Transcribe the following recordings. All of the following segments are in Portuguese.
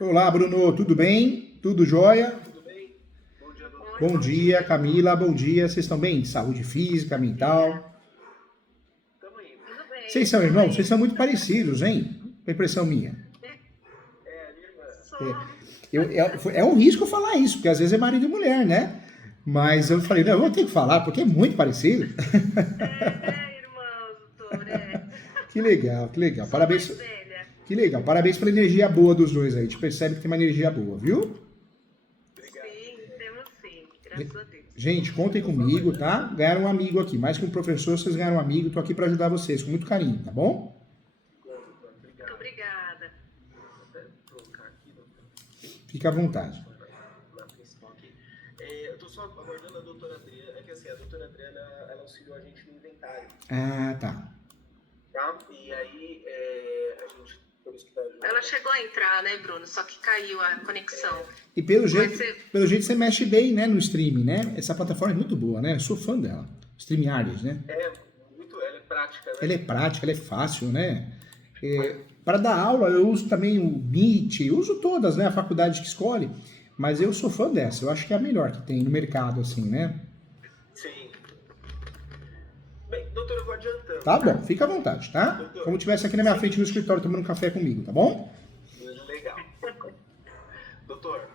Olá, Bruno, tudo bem? Tudo jóia? Tudo bem? Bom dia, doutor. Bom dia, Camila, bom dia. Vocês estão bem? De saúde física, mental? Tamo indo. Tudo Vocês bem, são tudo irmãos? Vocês bem. são muito parecidos, hein? É impressão minha. É, minha irmã. Somos. É um risco eu falar isso, porque às vezes é marido e mulher, né? Mas eu falei, não, eu vou ter que falar, porque é muito parecido. Irmão, doutor, é. Que legal, que legal. Sou Parabéns. mais velha. Que legal. Parabéns pela energia boa dos dois aí. A gente percebe que tem uma energia boa, viu? Obrigado. Sim, temos sim, graças a Deus. Gente, contem comigo, tá? Ganharam um amigo aqui. Mais que um professor, vocês ganharam um amigo. Tô aqui para ajudar vocês, com muito carinho, tá bom? Bom, doutor, Muito obrigado. obrigada. Vou até colocar aqui, doutor, Fica à vontade. na principal aqui. Eu tô só aguardando a doutora Adriana. É que assim, a doutora Adriana, ela auxiliou a gente no inventário, Ah, tá. tá? E aí, a gente, por isso que tá ajudando. Ela chegou a entrar, né, Bruno? Só que caiu a conexão. E pelo Mas jeito, você- pelo jeito você mexe bem, né, no streaming, né? Essa plataforma é muito boa, né? Eu sou fã dela. StreamYards, né? Ela é prática, né? Ela é prática, ela é fácil, né? Para dar aula, eu uso também o Meet, eu uso todas, né? A faculdade que escolhe. Mas eu sou fã dessa. Eu acho que é a melhor que tem no mercado, assim, né? Sim. Bem, doutor, eu vou adiantando. Tá bom, fica à vontade, tá? Como tivesse aqui na minha frente no escritório tomando um café comigo, tá bom? Legal. Doutor,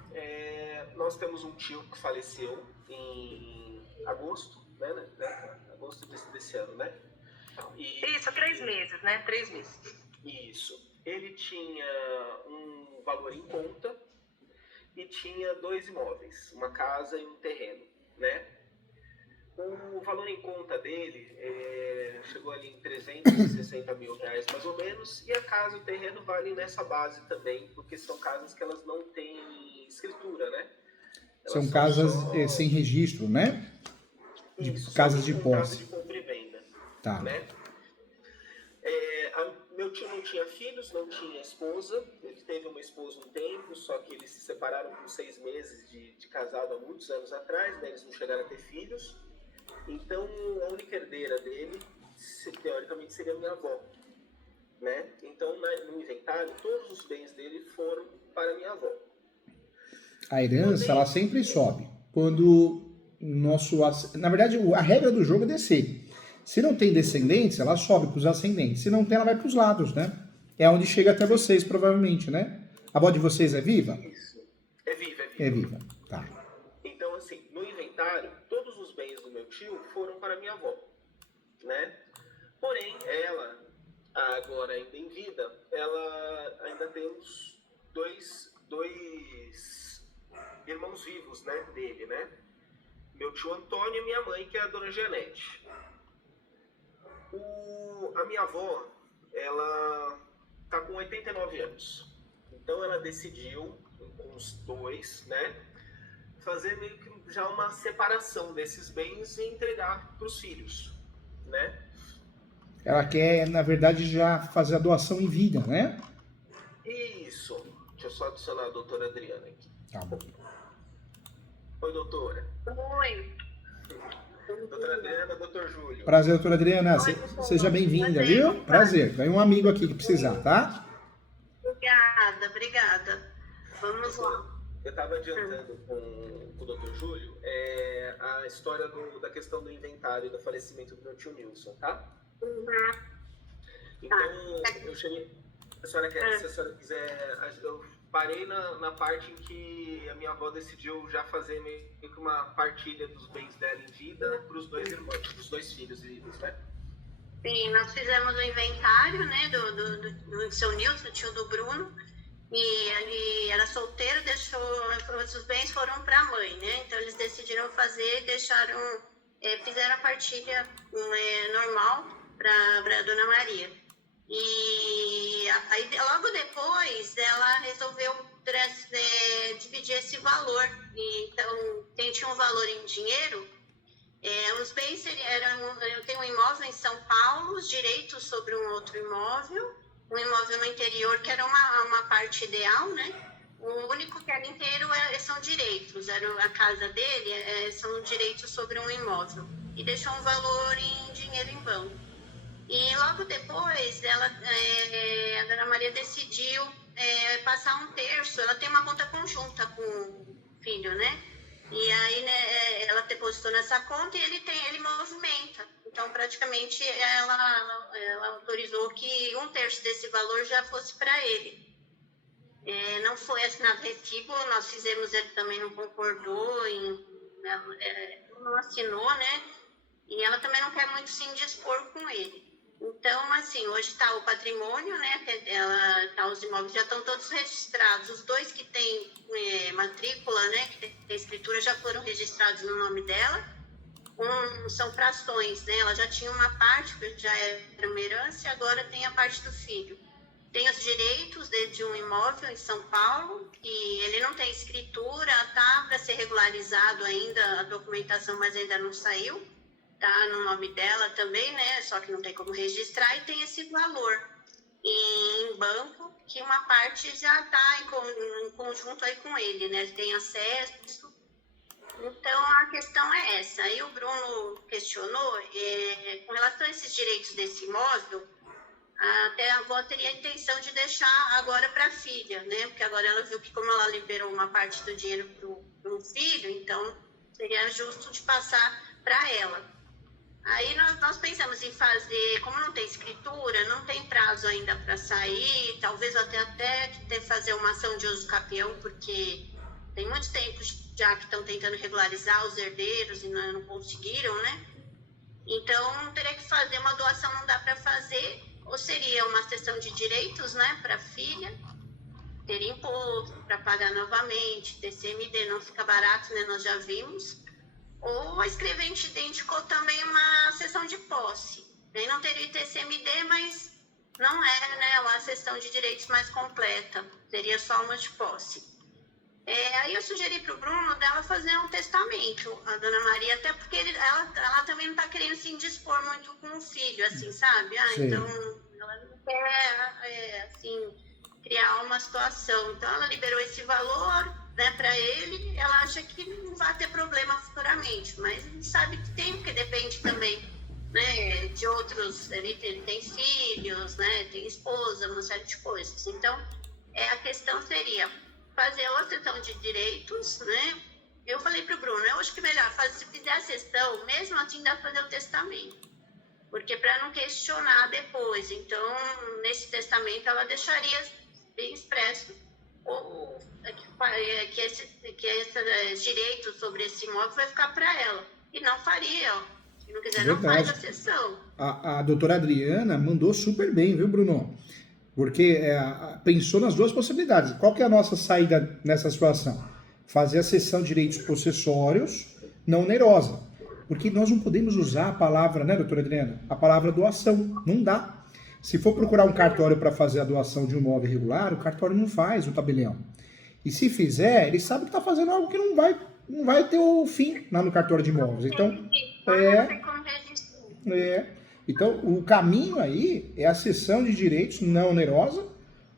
nós temos um tio que faleceu em agosto, né? Agosto desse ano, né? E, Isso, 3 meses, né? 3 meses. isso. Ele tinha um valor em conta e tinha 2 imóveis, uma casa e um terreno, né? O valor em conta dele chegou ali em 360 mil reais, mais ou menos, e a casa e o terreno valem nessa base também, porque são casas que elas não têm escritura, né? Elas São casas só- sem registro, né? Isso, casas só de tem contrato posse. de compra e venda, Tá. né? Meu tio não tinha filhos, não tinha esposa. Ele teve uma esposa um tempo, só que eles se separaram com 6 meses de casado há muitos anos atrás, né? Eles não chegaram a ter filhos. Então, a única herdeira dele, teoricamente, seria minha avó, né? Então, no inventário, todos os bens dele foram para minha avó. A herança, ela sempre sobe. Quando na verdade, a regra do jogo é descer. Se não tem descendentes, ela sobe para os ascendentes. Se não tem, ela vai para os lados, né? É onde chega até vocês, provavelmente, né? A avó de vocês é viva? Isso. É viva, é viva. É viva. Tá. Então, assim, no inventário, todos os bens do meu tio foram para minha avó, né? Porém, ela, agora ainda em vida, ela ainda tem os dois irmãos vivos, né, dele, né? Meu tio Antônio e minha mãe, que é a dona Janete. A minha avó, ela tá com 89 anos. Então ela decidiu, com os dois, né, fazer meio que já uma separação desses bens e entregar para os filhos, né? Ela quer, na verdade, já fazer a doação em vida, né? Isso. Deixa eu só adicionar a doutora Adriana aqui. Tá bom. Oi, doutora. Oi. Doutora Adriana, doutor Júlio. Prazer, doutora Adriana. Oi, doutor. Seja bem-vinda, Prazer, viu? doutora. Prazer. Ganhou um amigo aqui que precisar, tá? Obrigada. Vamos lá. Eu estava adiantando com o doutor Júlio a história da questão do inventário e do falecimento do meu tio Nilson, tá? Então, eu cheguei. Se a senhora quiser, eu parei na parte em que a minha avó decidiu já fazer meio que uma partilha dos bens dela em vida para os 2 irmãos, os 2 filhos vivos, né? Sim, nós fizemos o inventário, né, do seu Nilson, tio do Bruno, e ele era solteiro, os bens foram para a mãe, né, então eles decidiram fazer, fizeram a partilha normal para a Dona Maria. E aí, logo depois, ela resolveu dividir esse valor. Então, quem tinha um valor em dinheiro, os bens eu tenho um imóvel em São Paulo, os direitos sobre um outro imóvel, um imóvel no interior que era uma parte ideal, né? O único que era inteiro são direitos, era a casa dele, são direitos sobre um imóvel. E deixou um valor em dinheiro em banco. E logo depois, a Dona Maria decidiu passar um terço. Ela tem uma conta conjunta com o filho, né? E aí, né, ela depositou nessa conta e ele movimenta. Então, praticamente, ela autorizou que um terço desse valor já fosse para ele. Não foi assinado recibo, nós fizemos, ele também não concordou, não assinou, né? E ela também não quer muito se indispor com ele. Então, assim, hoje está o patrimônio, né? Os imóveis já estão todos registrados. Os 2 que têm matrícula, né? Que tem escritura, já foram registrados no nome dela. São frações, né? Ela já tinha uma parte, que já era uma herança, e agora tem a parte do filho. Tem os direitos de um imóvel em São Paulo, que ele não tem escritura, tá para ser regularizado ainda a documentação, mas ainda não saiu. Tá no nome dela também, né? Só que não tem como registrar, e tem esse valor em banco, que uma parte já está em conjunto aí com ele, né? Ele tem acesso. Então, a questão é essa. Aí o Bruno questionou, com relação a esses direitos desse imóvel, até a avó teria a intenção de deixar agora para a filha, né? Porque agora ela viu que como ela liberou uma parte do dinheiro para o filho, então seria justo de passar para ela. Aí nós pensamos em fazer, como não tem escritura, não tem prazo ainda para sair, talvez até fazer uma ação de uso capião, porque tem muito tempo já que estão tentando regularizar os herdeiros e não conseguiram, né? Então, teria que fazer uma doação, não dá para fazer, ou seria uma cessão de direitos, né, para a filha, ter imposto para pagar novamente, TCMD, não fica barato, né, nós já vimos. Ou a escrevente indicou também uma cessão de posse. Aí não teria TCMD, mas não é, né, uma cessão de direitos mais completa. Seria só uma de posse. Aí eu sugeri para o Bruno dela fazer um testamento, a Dona Maria, até porque ela também não está querendo se indispor muito com o filho, assim, sabe? Então, ela não quer, assim, criar uma situação. Então, ela liberou esse valor, né, para ele. Ela acha que não vai ter problema futuramente, mas a gente sabe que tem, porque depende também, né, de outros. Ele tem filhos, né, tem esposa, uma série de coisas. Então, a questão seria fazer uma sessão de direitos, né? Eu falei para o Bruno, eu acho que melhor se fizer a sessão, mesmo assim dá para fazer o testamento, porque para não questionar depois. Então, nesse testamento, ela deixaria bem expresso que esses direitos sobre esse imóvel vai ficar para ela, e não faria, ó. Se não quiser, não faz a sessão. A doutora Adriana mandou super bem, viu, Bruno? Porque pensou nas duas possibilidades. Qual que é a nossa saída nessa situação? Fazer a cessão de direitos possessórios não onerosa. Porque nós não podemos usar a palavra, né, doutora Adriana? A palavra doação. Não dá. Se for procurar um cartório para fazer a doação de um imóvel irregular, o cartório não faz o tabelião. E se fizer, ele sabe que está fazendo algo que não vai ter o fim lá no cartório de imóveis. Então, Então, o caminho aí é a cessão de direitos não onerosa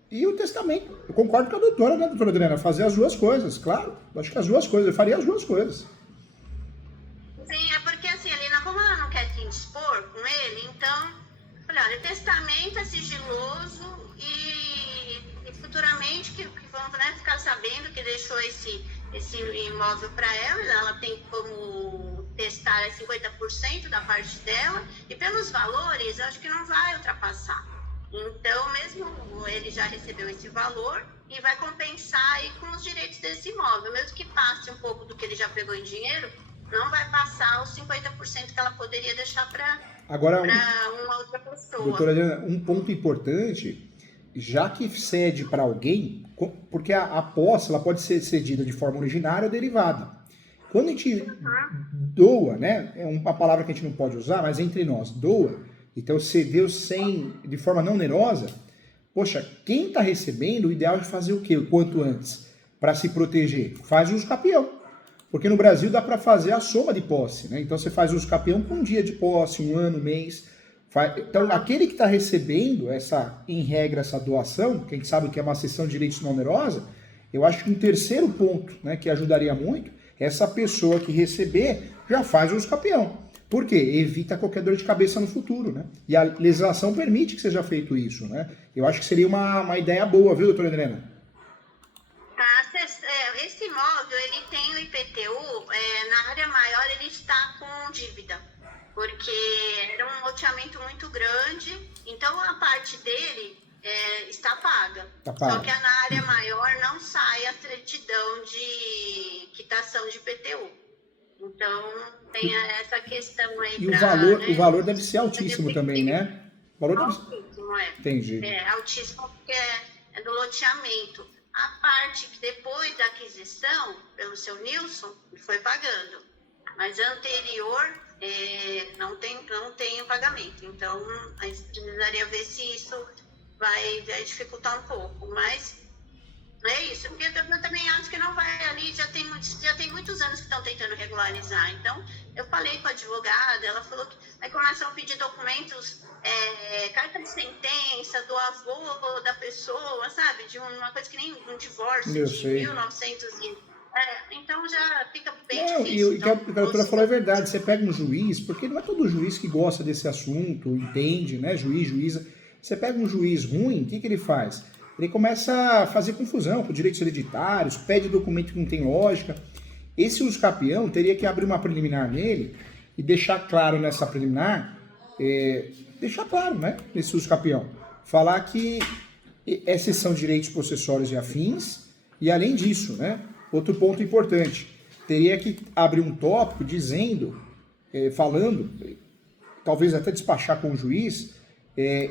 e o testamento. Eu concordo com a doutora, né, doutora Adriana? Fazer as duas coisas, claro. Eu acho que as duas coisas, eu faria as duas coisas. Sim, é porque assim, Alina, como ela não quer se indispor com ele, então, olha, o testamento é sigiloso e futuramente que vão, né, ficar sabendo que deixou esse imóvel para ela tem como testar 50% da parte dela, e pelos valores, eu acho que não vai ultrapassar. Então, mesmo ele já recebeu esse valor e vai compensar aí com os direitos desse imóvel, mesmo que passe um pouco do que ele já pegou em dinheiro, não vai passar os 50% que ela poderia deixar para uma outra pessoa. Doutora Adriana, um ponto importante, já que cede para alguém, porque a posse ela pode ser cedida de forma originária ou derivada. Quando a gente doa, né, é uma palavra que a gente não pode usar, mas entre nós, doa, então cedeu de forma não onerosa, poxa, quem está recebendo, o ideal é fazer o quê? O quanto antes, para se proteger? Faz uso capião. Porque no Brasil dá para fazer a soma de posse, né? Então você faz uso capião com um dia de posse, um ano, um mês. Então, aquele que está recebendo em regra, essa doação, que a gente sabe que é uma cessão de direitos não onerosa, eu acho que um terceiro ponto, né, que ajudaria muito, essa pessoa que receber já faz uso capião. Por quê? Evita qualquer dor de cabeça no futuro, né? E a legislação permite que seja feito isso, né? Eu acho que seria uma ideia boa, viu, doutora Helena? Esse imóvel, ele tem o IPTU, na área maior ele está com dívida, porque era um loteamento muito grande, então a parte dele está paga. Tá paga. Só que na área maior não sai a certidão de quitação de IPTU. Então tem essa questão aí. E o valor deve ser altíssimo também, né? O valor altíssimo, Entendi. Altíssimo porque é do loteamento. A parte que depois da aquisição, pelo seu Nilson, foi pagando. Mas anterior, não tem o pagamento. Então, a gente precisaria ver se isso vai dificultar um pouco. Mas é isso. Porque eu também acho que não vai ali, já tem muitos anos que estão tentando regularizar. Então, eu falei com a advogada, ela falou que aí começam a pedir documentos, carta de sentença do avô da pessoa, sabe? De uma coisa que nem um divórcio Eu de sei. 1900 então já fica bem Não, difícil. e o que a doutora falou é verdade. Você pega um juiz, porque não é todo juiz que gosta desse assunto, entende, né? Juiz, juíza. Você pega um juiz ruim, o que ele faz? Ele começa a fazer confusão com direitos hereditários, pede documento que não tem lógica. Esse uso capião teria que abrir uma preliminar nele e deixar claro nessa preliminar, deixar claro, né? Nesse uso capião. Falar que é cessão de direitos possessórios e afins, e além disso, né? Outro ponto importante, teria que abrir um tópico dizendo, falando, talvez até despachar com o juiz,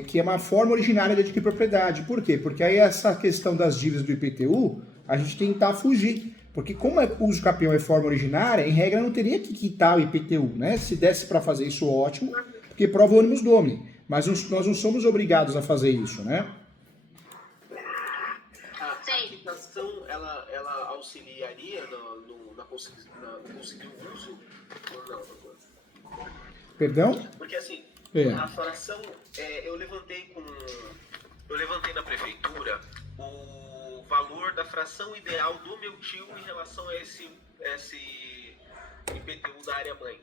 que é uma forma originária de adquirir propriedade. Por quê? Porque aí essa questão das dívidas do IPTU, a gente tentar fugir. Porque como o uso capião é forma originária, em regra não teria que quitar o IPTU, né? Se desse para fazer isso, ótimo, porque prova o ônibus domini. Mas nós não somos obrigados a fazer isso, né? A quitação, ela auxiliaria na conseguir o uso ou não? Perdão? Porque assim, a fração, eu levantei na prefeitura o valor da fração ideal do meu tio em relação a esse IPTU da área mãe,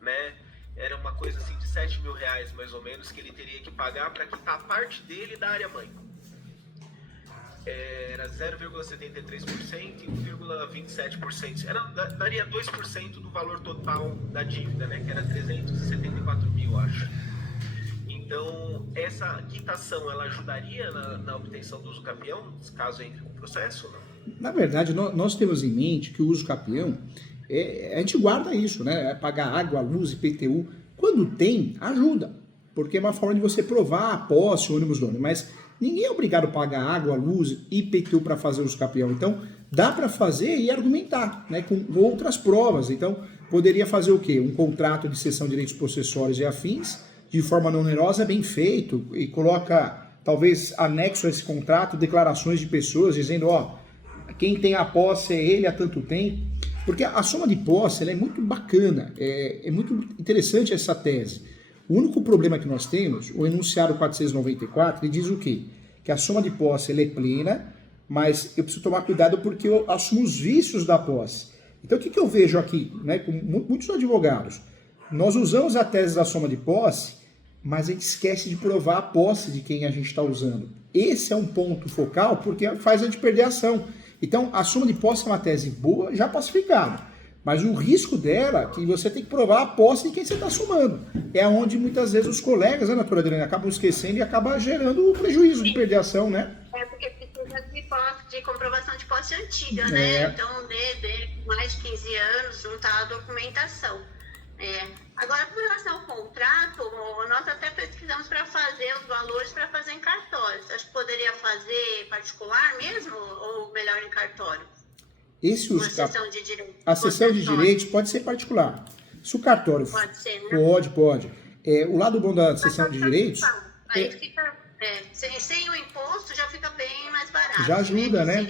né? Era uma coisa assim de R$7.000 mais ou menos que ele teria que pagar para quitar a parte dele da área mãe. Era 0,73% e 1,27%. Daria 2% do valor total da dívida, né? Que era 374 mil, acho. Então, essa quitação, ela ajudaria na obtenção do uso capião, caso entre com o processo ou não? Na verdade, nós temos em mente que o uso capião, a gente guarda isso, né? Pagar água, luz, IPTU. Quando tem, ajuda. Porque é uma forma de você provar a posse, o ônibus domini. Mas ninguém é obrigado a pagar água, luz e IPTU para fazer o uso capião. Então, dá para fazer e argumentar, né? Com outras provas. Então, poderia fazer o quê? Um contrato de cessão de direitos possessórios e afins, de forma não onerosa, bem feito, e coloca, talvez, anexo a esse contrato, declarações de pessoas dizendo, quem tem a posse é ele há tanto tempo. Porque a soma de posse ela é muito bacana, é muito interessante essa tese. O único problema que nós temos, o enunciado 494, ele diz o quê? Que a soma de posse ela é plena, mas eu preciso tomar cuidado porque eu assumo os vícios da posse. Então o que eu vejo aqui, né, com muitos advogados? Nós usamos a tese da soma de posse, mas a gente esquece de provar a posse de quem a gente está usando. Esse é um ponto focal porque faz a gente perder a ação. Então, a soma de posse é uma tese boa, já pacificada. Mas o risco dela é que você tem que provar a posse de quem você está somando. É onde muitas vezes os colegas, né, doutora Adriana, acabam esquecendo e acaba gerando o prejuízo de perder a ação, né? Porque precisa de comprovação de posse antiga, né? Então, de mais de 15 anos, não está a documentação. Agora, com relação ao contrato, nós até pesquisamos para fazer os valores para fazer em cartório. Você acha que poderia fazer particular mesmo ou melhor em cartório? A cessão de direitos pode ser particular. Se o cartório... Pode ser, né? Pode. O lado bom da cessão de direitos... Aí fica, sem o imposto já fica bem mais barato. Já ajuda, né?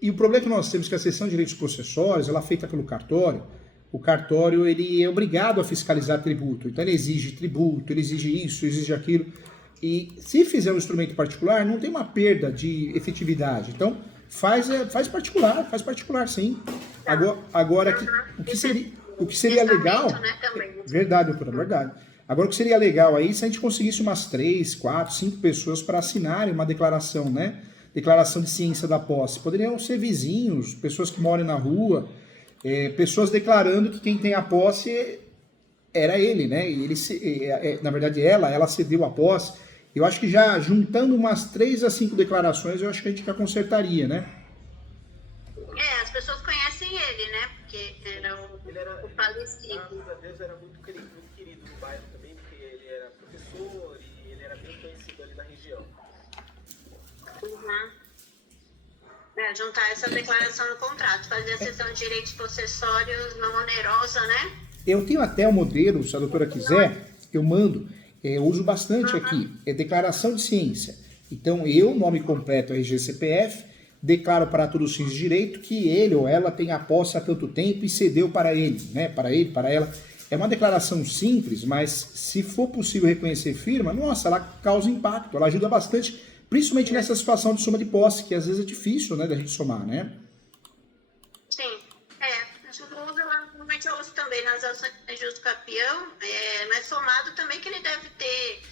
E o problema que nós temos é que a cessão de direitos possessórios, ela é feita pelo cartório. O cartório ele é obrigado a fiscalizar tributo. Então ele exige tributo, ele exige isso, exige aquilo. E se fizer um instrumento particular, não tem uma perda de efetividade. Então faz particular sim. Agora o que O que seria legal... Testamento, né, também. Verdade, doutora, verdade. Agora, o que seria legal aí, se a gente conseguisse umas 3, 4, 5 pessoas para assinarem uma declaração, né? Declaração de ciência da posse. Poderiam ser vizinhos, pessoas que moram na rua, pessoas declarando que quem tem a posse era ele, né? E ele, na verdade, ela cedeu a posse. Eu acho que já juntando umas 3 a 5 declarações, eu acho que a gente já consertaria, né? As pessoas conhecem ele, né? Porque era o falecido. Graças a Deus era muito querido no bairro também, porque ele era professor e ele era bem conhecido ali na região. Uhum. Juntar essa declaração no contrato, fazer a cessão de direitos possessórios não onerosa, né? Eu tenho até o modelo, se a doutora quiser, eu mando. Eu uso bastante aqui. É declaração de ciência. Então, eu, nome completo, RG CPF, declaro para todos os fins de direito que ele ou ela tem a posse há tanto tempo e cedeu para ele, né? Para ele, para ela. É uma declaração simples, mas se for possível reconhecer firma, nossa, ela causa impacto, ela ajuda bastante, principalmente nessa situação de soma de posse, que às vezes é difícil, né, da gente somar, né? Sim, normalmente eu uso também nas ações de justo capião, mas somado também que ele deve ter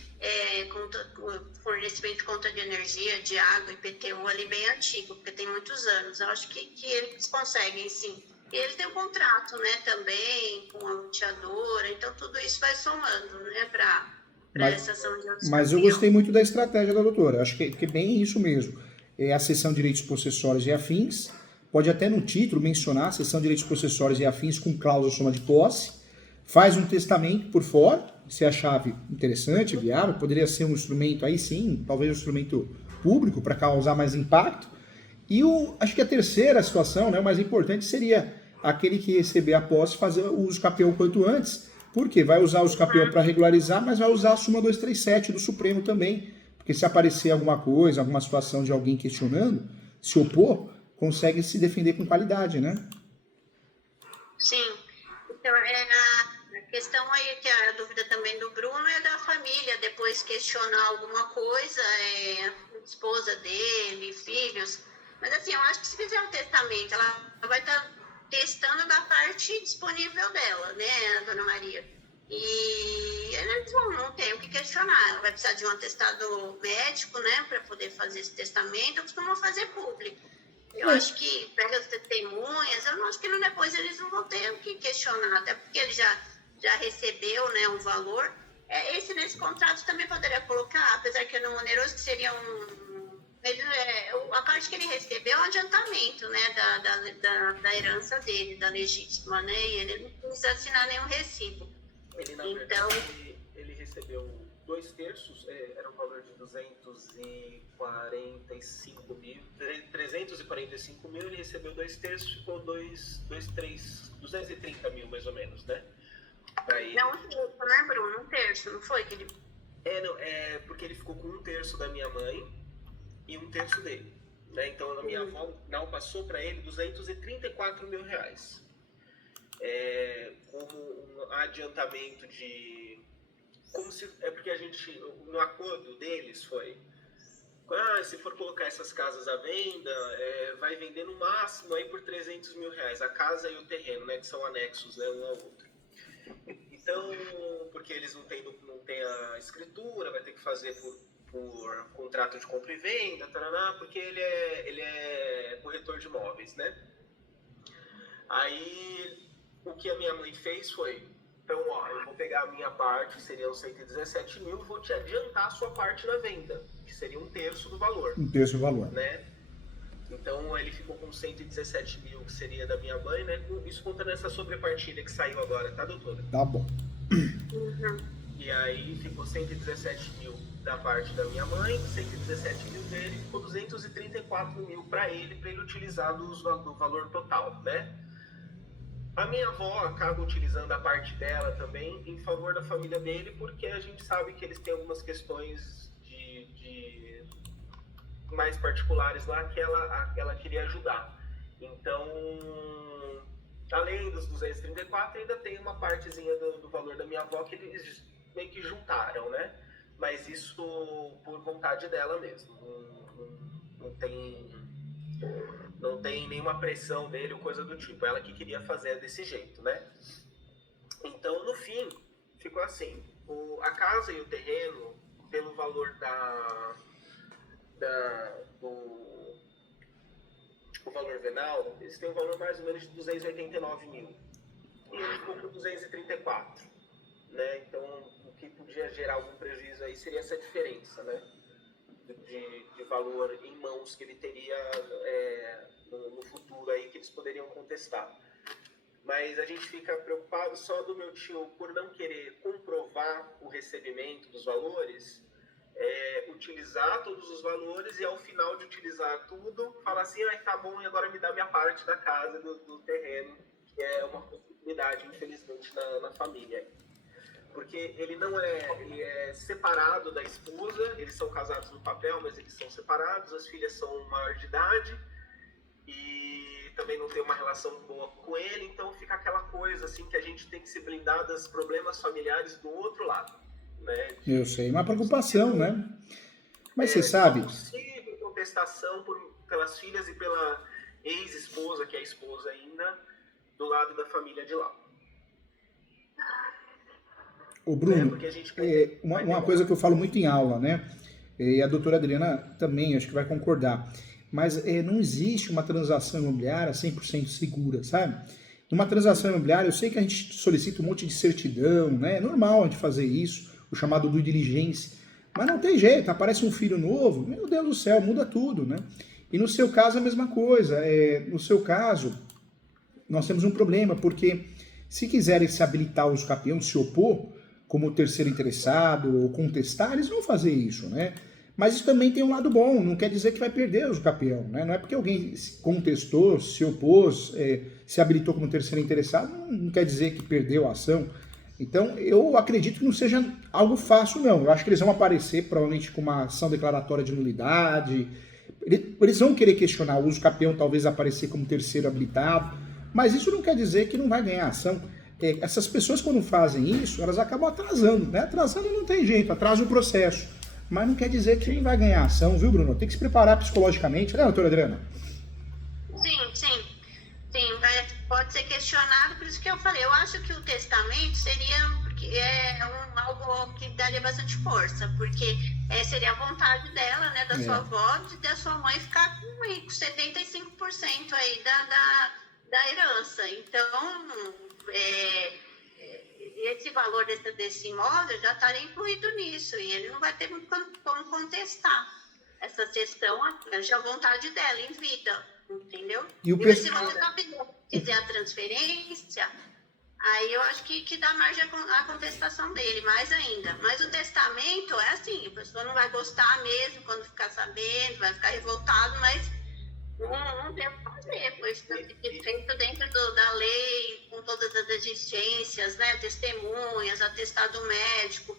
fornecimento de conta de energia, de água, IPTU ali bem antigo, porque tem muitos anos. Eu acho que eles conseguem, sim. E ele tem um contrato, né, também, com a loteadora, então tudo isso vai somando, né, para essa ação de justo Mas eu capião. gostei muito da estratégia da doutora, acho que é bem isso mesmo. A cessão de direitos possessórios e afins, pode até no título mencionar cessão de direitos possessórios e afins com cláusula soma de posse, faz um testamento por fora, se a chave interessante, viável, poderia ser um instrumento aí sim, talvez um instrumento público para causar mais impacto. E acho que a terceira situação, né, o mais importante, seria aquele que receber a posse fazer o uso capião o quanto antes. Por quê? Vai usar o uso capião para regularizar, mas vai usar a súmula 237 do Supremo também. Porque se aparecer alguma coisa, alguma situação de alguém questionando, se opor, consegue se defender com qualidade, né? Sim. Então, a questão aí, que a dúvida também do Bruno é da família, depois questionar alguma coisa, a esposa dele, filhos. Mas assim, eu acho que se fizer um testamento, ela vai estar testando da parte disponível dela, né, dona Maria? E eles não tem o que questionar. Ela vai precisar de um atestado médico, né, para poder fazer esse testamento. Eu costumo fazer público. Eu acho que pega as testemunhas, eu não acho que depois eles não vão ter o que questionar, até porque ele já recebeu, né, um valor. Nesse contrato também poderia colocar, apesar que é não oneroso, que seria a parte que ele recebeu é um adiantamento, né, da herança dele, da legítima, né, e ele não precisa assinar nenhum recibo. Ele, na verdade, ele recebeu 2/3, era um valor de 345 mil, ele recebeu 2/3, ficou 230 mil mais ou menos, né? Não, um terço, né, Bruno? Um terço, não foi que ele... porque ele ficou com 1/3 da minha mãe e 1/3 dele, né? Então a minha avó não passou para ele 234 mil reais. Como um adiantamento de... porque a gente, no acordo deles foi, se for colocar essas casas à venda, vai vender no máximo aí por 300 mil reais, a casa e o terreno, né, que são anexos, né, um ao outro. Então, porque eles não têm a escritura, vai ter que fazer por contrato de compra e venda, porque ele é corretor de imóveis, né? Aí, o que a minha mãe fez foi, então, eu vou pegar a minha parte, que seriam 117 mil, e vou te adiantar a sua parte na venda, que seria 1/3 do valor. 1/3 do valor. Né? Então, ele ficou com 117 mil, que seria da minha mãe, né? Isso contando essa sobrepartilha que saiu agora, tá, doutora? Tá bom. E aí, ficou 117 mil da parte da minha mãe, 117 mil dele, ficou 234 mil para ele utilizar do valor total, né? A minha avó acaba utilizando a parte dela também em favor da família dele, porque a gente sabe que eles têm algumas questões de mais particulares lá que ela queria ajudar. Então, além dos 234, ainda tem uma partezinha do valor da minha avó que eles meio que juntaram, né? Mas isso por vontade dela mesmo. Não tem nenhuma pressão dele ou coisa do tipo. Ela que queria fazer desse jeito, né? Então, no fim, ficou assim, a casa e o terreno, pelo valor o valor venal, eles têm um valor mais ou menos de 289 mil. E ele ficou com 234, né? Então, o que podia gerar algum prejuízo aí seria essa diferença, né? De valor em mãos que ele teria no futuro aí, que eles poderiam contestar. Mas a gente fica preocupado só do meu tio por não querer comprovar o recebimento dos valores, utilizar todos os valores e ao final de utilizar tudo, falar assim, tá bom, e agora me dá minha parte da casa, do terreno, que é uma possibilidade, infelizmente, na família. Porque ele não ele é separado da esposa, eles são casados no papel, mas eles são separados, as filhas são maior de idade e também não tem uma relação boa com ele, então fica aquela coisa assim que a gente tem que se blindar dos problemas familiares do outro lado, né? Eu sei, uma preocupação, né? Mas você sabe... possível contestação pelas filhas e pela ex-esposa, que é a esposa ainda, do lado da família de lá. Ô Bruno, uma coisa que eu falo muito em aula, né? E a doutora Adriana também, acho que vai concordar. Mas não existe uma transação imobiliária 100% segura, sabe? Numa transação imobiliária, eu sei que a gente solicita um monte de certidão, né? É normal a gente fazer isso, o chamado due diligence. Mas não tem jeito, aparece um filho novo, meu Deus do céu, muda tudo, né? E no seu caso, a mesma coisa. No seu caso, nós temos um problema, porque se quiserem se habilitar os campeões, se opor, como terceiro interessado ou contestar, eles vão fazer isso, né? Mas isso também tem um lado bom, não quer dizer que vai perder o campeão, né? Não é porque alguém contestou, se opôs, se habilitou como terceiro interessado, não quer dizer que perdeu a ação. Então, eu acredito que não seja algo fácil, não. Eu acho que eles vão aparecer, provavelmente, com uma ação declaratória de nulidade. Eles vão querer questionar o uso campeão, talvez aparecer como terceiro habilitado, mas isso não quer dizer que não vai ganhar ação. Essas pessoas, quando fazem isso, elas acabam atrasando, né? Atrasando não tem jeito, atrasa o processo. Mas não quer dizer que não vai ganhar ação, viu, Bruno? Tem que se preparar psicologicamente, né, doutora Adriana? Sim, pode ser questionado, por isso que eu falei, eu acho que o testamento seria algo que daria bastante força, porque seria a vontade dela, né, da sua avó, de da sua mãe ficar com 75% aí da herança. Então, esse valor desse imóvel já estaria incluído nisso, e ele não vai ter muito como contestar essa questão, já a vontade dela em vida, entendeu? E se você fizer a transferência, aí eu acho que dá margem à contestação dele, mais ainda. Mas o testamento é assim, a pessoa não vai gostar mesmo quando ficar sabendo, vai ficar revoltado, mas não tem o que fazer, pois feito dentro da lei, com todas as exigências, né, testemunhas, atestado médico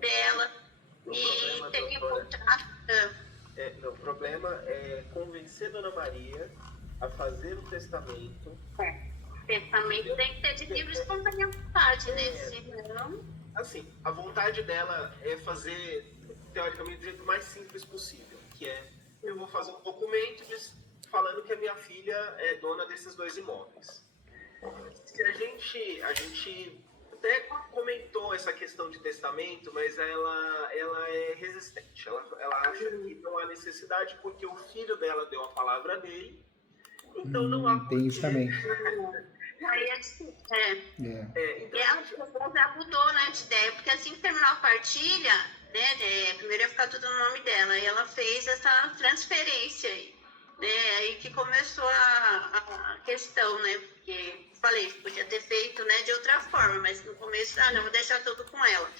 dela, e tem um contrato. O problema é convencer Dona Maria a fazer o testamento. O testamento tem que ter de livre e espontânea vontade, né? Senão... Assim, a vontade dela é fazer, teoricamente, do jeito mais simples possível, que é, eu vou fazer um documento falando que a minha filha é dona desses 2 imóveis. Se a gente até comentou essa questão de testamento, mas ela é resistente. Ela acha que não há necessidade porque o filho dela deu a palavra dele, então não há... Tem isso também. Aí é difícil. E ela já mudou, né, de ideia, porque assim que terminou a partilha, né, primeiro ia ficar tudo no nome dela, e ela fez essa transferência aí, né, aí que começou a questão, né, porque falei, podia ter feito, né, de outra forma, mas no começo, não, vou deixar tudo com ela.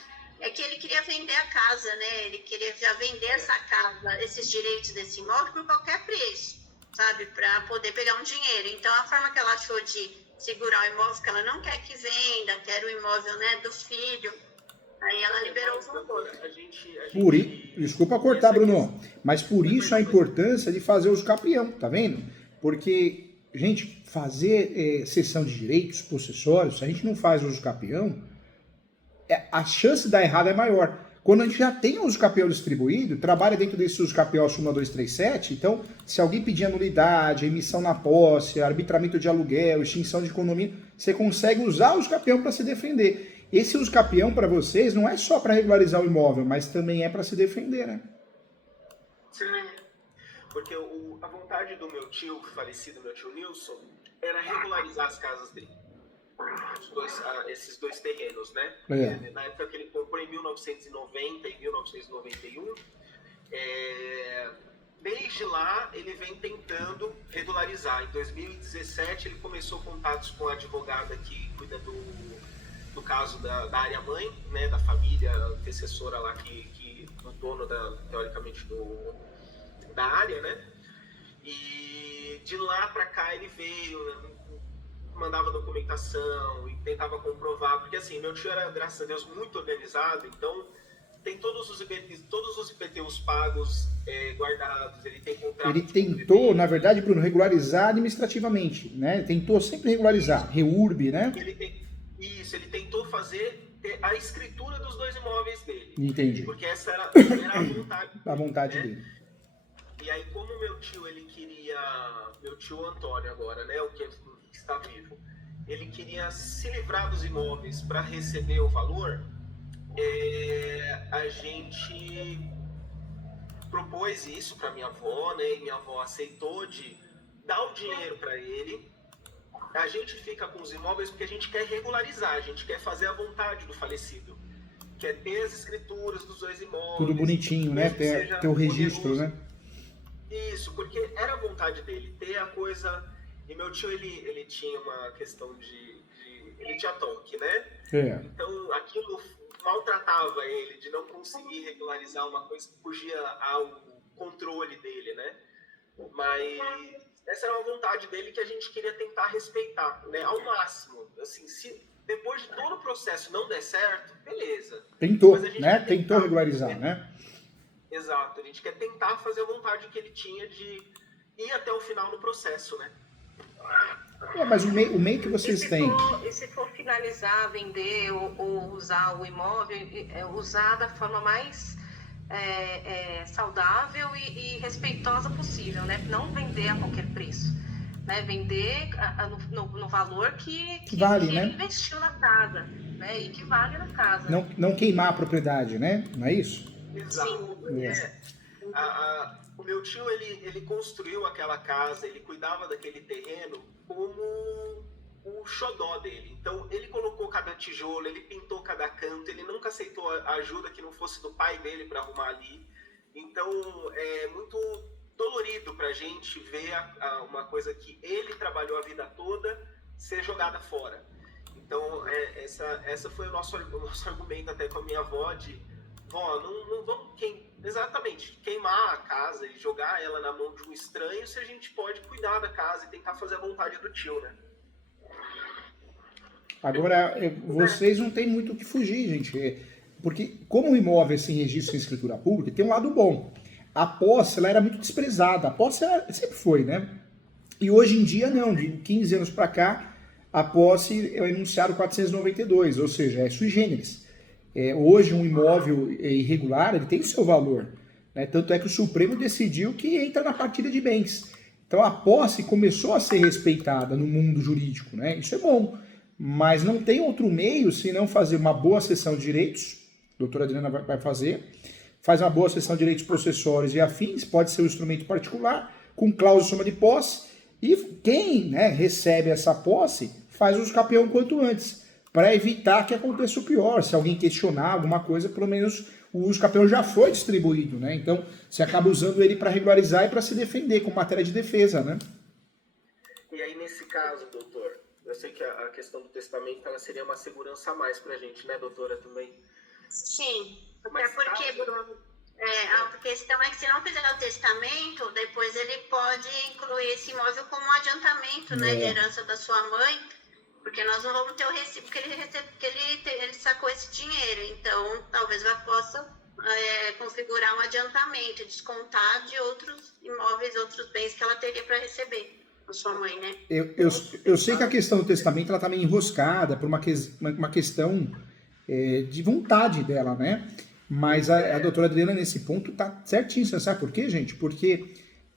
É que ele queria vender a casa, né, ele queria já vender essa casa, esses direitos desse imóvel por qualquer preço, sabe, para poder pegar um dinheiro. Então, a forma que ela achou de segurar o imóvel, que ela não quer que venda, quer o imóvel, né, do filho, aí ela liberou o valor. Desculpa cortar, Bruno, mas por isso a importância de fazer os caprião, tá vendo? Porque, gente, fazer cessão de direitos possessórios, se a gente não faz uso capião, a chance de dar errado é maior. Quando a gente já tem o uso capião distribuído, trabalha dentro desse uso capião súmula 237, então, se alguém pedir anulidade, emissão na posse, arbitramento de aluguel, extinção de condomínio, você consegue usar o uso capião para se defender. Esse uso capião para vocês não é só para regularizar o imóvel, mas também é para se defender, né? Sim. Porque a vontade do meu tio, falecido, meu tio Nilson, era regularizar as casas dele. Esses dois terrenos, né? Na época que ele comprou em 1990 e 1991, desde lá ele vem tentando regularizar. Em 2017 ele começou contatos com a advogada que cuida do caso da área mãe, né? Da família antecessora lá, do dono teoricamente da área, né? E de lá para cá ele veio, mandava documentação e tentava comprovar, porque assim, meu tio era, graças a Deus, muito organizado, então tem todos os IPTUs pagos, guardados, ele tem contrato. Ele tentou, na verdade, Bruno, regularizar administrativamente, né? Tentou sempre regularizar, REURB, né? Ele tentou fazer a escritura dos dois imóveis dele. Entendi. Porque essa era a vontade A vontade né? dele. E aí, como meu tio Antônio agora, né, o que está vivo, ele queria se livrar dos imóveis para receber o valor, a gente propôs isso para minha avó, né, e minha avó aceitou de dar o dinheiro para ele. A gente fica com os imóveis porque a gente quer regularizar, a gente quer fazer a vontade do falecido, quer ter as escrituras dos dois imóveis. Tudo bonitinho, né? Ter o registro, né? Isso, porque era a vontade dele, ter a coisa. E meu tio, ele tinha uma questão ele tinha toque, né? Então aquilo maltratava ele, de não conseguir regularizar uma coisa que fugia ao controle dele, né? Mas essa era uma vontade dele que a gente queria tentar respeitar, né? Ao máximo. Assim, se depois de todo o processo não der certo, beleza. Tentou, né? Tentou regularizar, né? Exato, a gente quer tentar fazer a vontade que ele tinha de ir até o final no processo, né? Mas o meio que vocês têm... E se for finalizar, vender ou usar o imóvel, usar da forma mais saudável e respeitosa possível, né? Não vender a qualquer preço, né? Vender no valor que vale, né? ele investiu na casa, né? E que vale na casa. Não queimar a propriedade, né? Não é isso? Exato. O meu tio, ele construiu aquela casa, ele cuidava daquele terreno como o xodó dele. Então, ele colocou cada tijolo, ele pintou cada canto, ele nunca aceitou a ajuda que não fosse do pai dele para arrumar ali. Então, é muito dolorido pra gente ver uma coisa que ele trabalhou a vida toda ser jogada fora. Então, essa foi o nosso argumento até com a minha avó de: vó, não vamos queimar a casa e jogar ela na mão de um estranho, se a gente pode cuidar da casa e tentar fazer a vontade do tio, né? Agora, vocês não tem muito o que fugir, gente. Porque como o imóvel é sem registro em escritura pública, tem um lado bom. A posse, ela era muito desprezada. A posse sempre foi, né? E hoje em dia, não. De 15 anos para cá, a posse é o enunciado 492, ou seja, é sui generis. Hoje um imóvel irregular, ele tem o seu valor, né? Tanto é que o Supremo decidiu que entra na partilha de bens. Então a posse começou a ser respeitada no mundo jurídico, né? Isso é bom, mas não tem outro meio senão fazer uma boa cessão de direitos. A doutora Adriana vai fazer, faz uma boa cessão de direitos processórios e afins, pode ser um instrumento particular, com cláusula de soma de posse, e quem, né, recebe essa posse faz uso capião quanto antes, para evitar que aconteça o pior. Se alguém questionar alguma coisa, pelo menos o uso capião já foi distribuído, né? Então, você acaba usando ele para regularizar e para se defender, com matéria de defesa, né? E aí, nesse caso, doutor, eu sei que a questão do testamento, ela seria uma segurança a mais pra gente, né, doutora, também? Sim, Mas porque, Bruno, a questão é que se não fizer o testamento, depois ele pode incluir esse imóvel como um adiantamento, né, de herança da sua mãe, porque nós não vamos ter o recibo que ele sacou esse dinheiro. Então, talvez possa configurar um adiantamento, descontar de outros imóveis, outros bens que ela teria para receber, a sua mãe, né? Eu sei que a questão do testamento ela está meio enroscada por uma questão de vontade dela, né? Mas a doutora Adriana, nesse ponto, tá certíssima. Sabe por quê, gente? Porque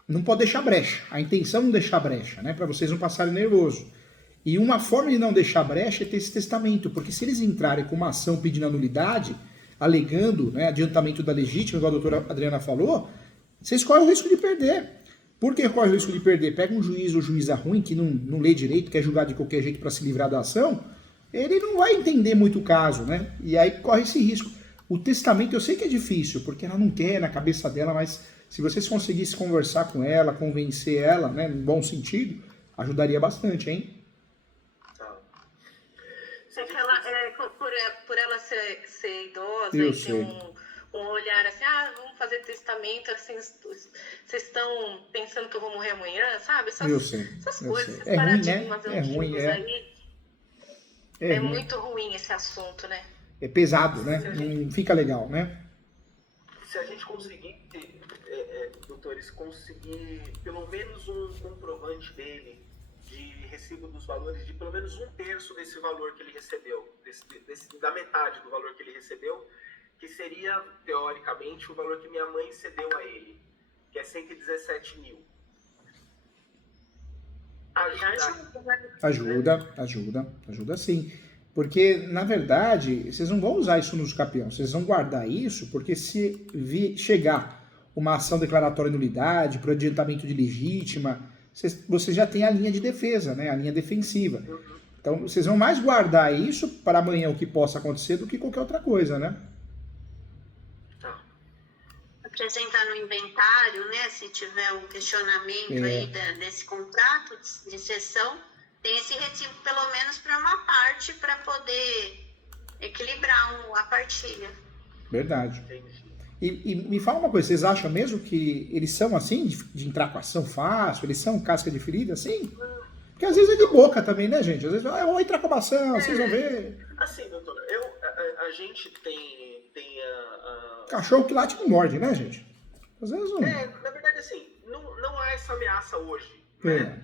não pode deixar brecha. A intenção é não deixar brecha, né? Para vocês não passarem nervoso. E uma forma de não deixar brecha é ter esse testamento. Porque se eles entrarem com uma ação pedindo a nulidade, alegando, né, adiantamento da legítima, igual a doutora Adriana falou, vocês correm o risco de perder. Por que corre o risco de perder? Pega um juiz ou juíza ruim, que não lê direito, quer julgar de qualquer jeito para se livrar da ação, ele não vai entender muito o caso, né? E aí corre esse risco. O testamento, eu sei que é difícil, porque ela não quer na cabeça dela, mas se vocês conseguissem conversar com ela, convencer ela, né, no bom sentido, ajudaria bastante, hein? Por ela ser idosa Eu e sei. ter um olhar assim, vamos fazer testamento, assim, vocês estão pensando que eu vou morrer amanhã, sabe? Eu sei. Essas Eu coisas, sei. esses É ruim, né? paradigmas É ruim, antigos aí. É É ruim. muito ruim esse assunto, né? É pesado, né? Não fica legal, né? Se a gente conseguir, doutores, conseguir pelo menos um comprovante dele de recibo dos valores de pelo menos 1/3 desse valor que ele recebeu, da metade do valor que ele recebeu, que seria, teoricamente, o valor que minha mãe cedeu a ele, que é 117 mil. Ajuda sim. Porque, na verdade, vocês não vão usar isso nos campeão, vocês vão guardar isso, porque se chegar uma ação declaratória de nulidade, para o adiantamento de legítima, vocês já têm a linha de defesa, né? A linha defensiva. Então, vocês vão mais guardar isso para amanhã o que possa acontecer do que qualquer outra coisa, né? Apresentar no inventário, né? Se tiver um questionamento aí desse contrato de cessão, tem esse recibo pelo menos para uma parte para poder equilibrar a partilha. Verdade. E me fala uma coisa, vocês acham mesmo que eles são assim, de entrar com ação fácil, eles são casca de ferida, assim? Porque às vezes é de boca também, né, gente? Às vezes, eu vou entrar com uma ação, vocês vão ver. Assim, doutor, a gente tem Cachorro que late não morde, né, gente? Às vezes não. Na verdade, assim, não há essa ameaça hoje, né?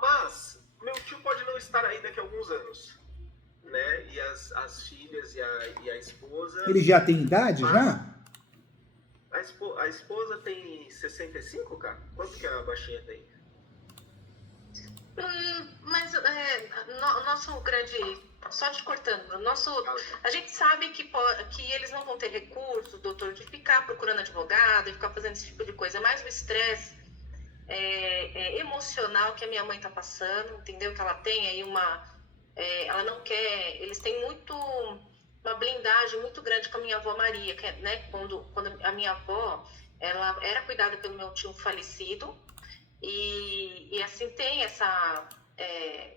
Mas meu tio pode não estar aí daqui a alguns anos, né? E as filhas e a esposa... Ele já tem idade, já? A esposa tem 65, cara? Quanto que a baixinha tem? Mas nosso grande... Só te cortando, a gente sabe que eles não vão ter recursos, doutor, de ficar procurando advogado, de ficar fazendo esse tipo de coisa. É mais o estresse emocional que a minha mãe está passando, entendeu? Que ela tem aí ela não quer... Eles têm uma blindagem muito grande com a minha avó Maria, que, né? Quando a minha avó, ela era cuidada pelo meu tio falecido, e assim tem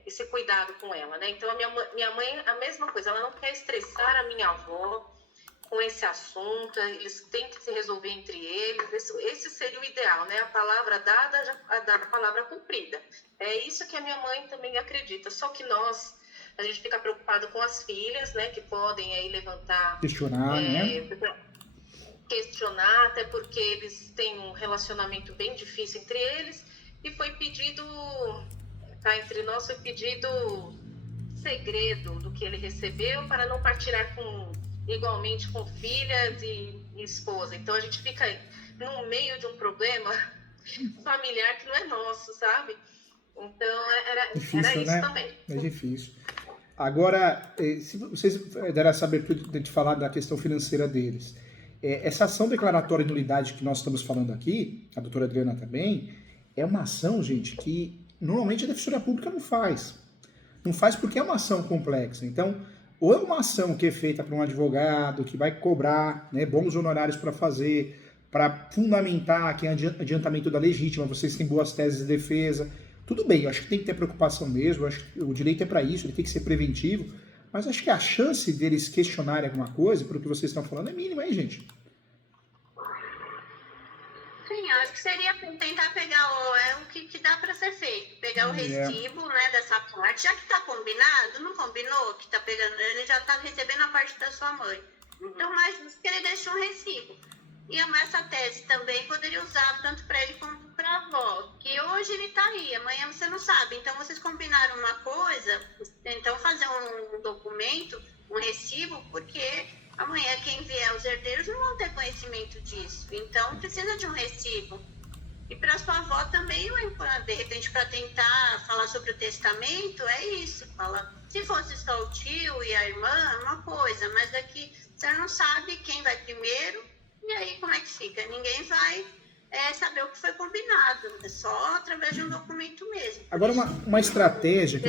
esse cuidado com ela, né? Então a minha mãe, a mesma coisa, ela não quer estressar a minha avó com esse assunto, eles têm que se resolver entre eles, esse seria o ideal, né? A palavra dada, a palavra cumprida. É isso que a minha mãe também acredita, só que a gente fica preocupado com as filhas, né? Que podem aí levantar... Questionar, né? Questionar, até porque eles têm um relacionamento bem difícil entre eles, e foi pedido... Tá, entre nós foi pedido segredo do que ele recebeu para não partilhar igualmente com filhas e esposa. Então a gente fica no meio de um problema familiar que não é nosso, sabe? Então era difícil, isso, né? Também. É difícil. Agora, se vocês deram essa abertura de falar da questão financeira deles, essa ação declaratória de nulidade que nós estamos falando aqui, a doutora Adriana também, é uma ação, gente, que normalmente a Defensoria Pública não faz. Não faz porque é uma ação complexa. Então, ou é uma ação que é feita por um advogado, que vai cobrar, né, bons honorários para fazer, para fundamentar que é adiantamento da legítima, vocês têm boas teses de defesa. Tudo bem, eu acho que tem que ter preocupação mesmo, eu acho que o direito é para isso, ele tem que ser preventivo, mas acho que a chance deles questionarem alguma coisa, pelo que vocês estão falando, é mínima, hein, gente? Sim, eu acho que seria tentar pegar o que dá para ser feito. Pegar o recibo, né, dessa parte. Já que está combinado, não combinou que tá pegando, ele já está recebendo a parte da sua mãe. Então, mais justo que ele deixe um recibo. E essa tese também poderia usar tanto para ele como para a avó. Que hoje ele está aí, amanhã você não sabe. Então, vocês combinaram uma coisa, então fazer um documento, um recibo, porque amanhã quem vier, os herdeiros não vão ter conhecimento disso. Então, precisa de um recibo. E para sua avó também, de repente, para tentar falar sobre o testamento, é isso. Fala, se fosse só o tio e a irmã, é uma coisa, mas daqui você não sabe quem vai primeiro, e aí como é que fica? Ninguém vai saber o que foi combinado, é só através de um documento mesmo. Agora, uma estratégia,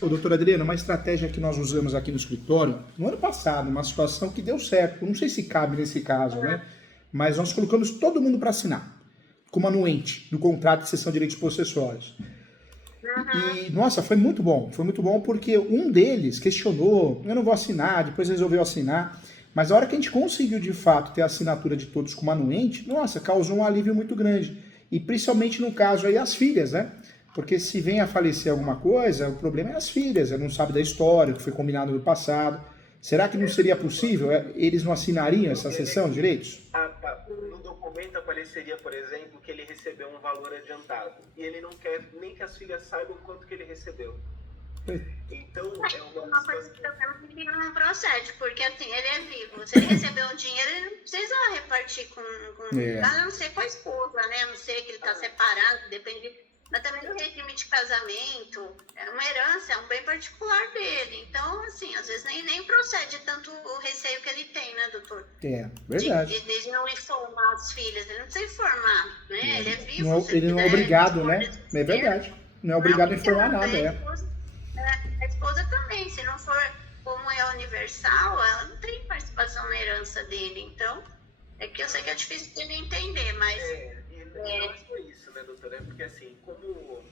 doutora Adriana, uma estratégia que nós usamos aqui no escritório, no ano passado, uma situação que deu certo, não sei se cabe nesse caso, né? Mas nós colocamos todo mundo para assinar, como anuente, no contrato de cessão de direitos possessórios. E, nossa, foi muito bom porque um deles questionou, eu não vou assinar, depois resolveu assinar, mas a hora que a gente conseguiu de fato ter a assinatura de todos como anuente, nossa, causou um alívio muito grande. E principalmente no caso aí as filhas, né? Porque se vem a falecer alguma coisa, o problema é as filhas, ela não sabe da história, o que foi combinado no passado. Será que não seria possível? Eles não assinariam essa cessão de direitos? No documento apareceria, por exemplo, que ele recebeu um valor adiantado. E ele não quer nem que as filhas saibam quanto que ele recebeu. Então, é uma coisa que não procede, porque assim, ele é vivo. Se ele recebeu um dinheiro, ele não precisa repartir com a não ser com a esposa, né? A não ser que ele está separado, depende. Mas também no regime de casamento, é uma herança, é um bem particular dele. Então, assim, às vezes nem procede tanto o receio que ele tem, né, doutor? É, verdade. De não informar as filhas, ele não precisa informar, né? Ele é vivo. Não, ele não é obrigado, né? É verdade. Não é obrigado a informar nada, A esposa também, se não for comunhão universal, ela não tem participação na herança dele. Então, é que eu sei que é difícil dele entender, mas... Não foi isso, né, doutora? É porque, assim, como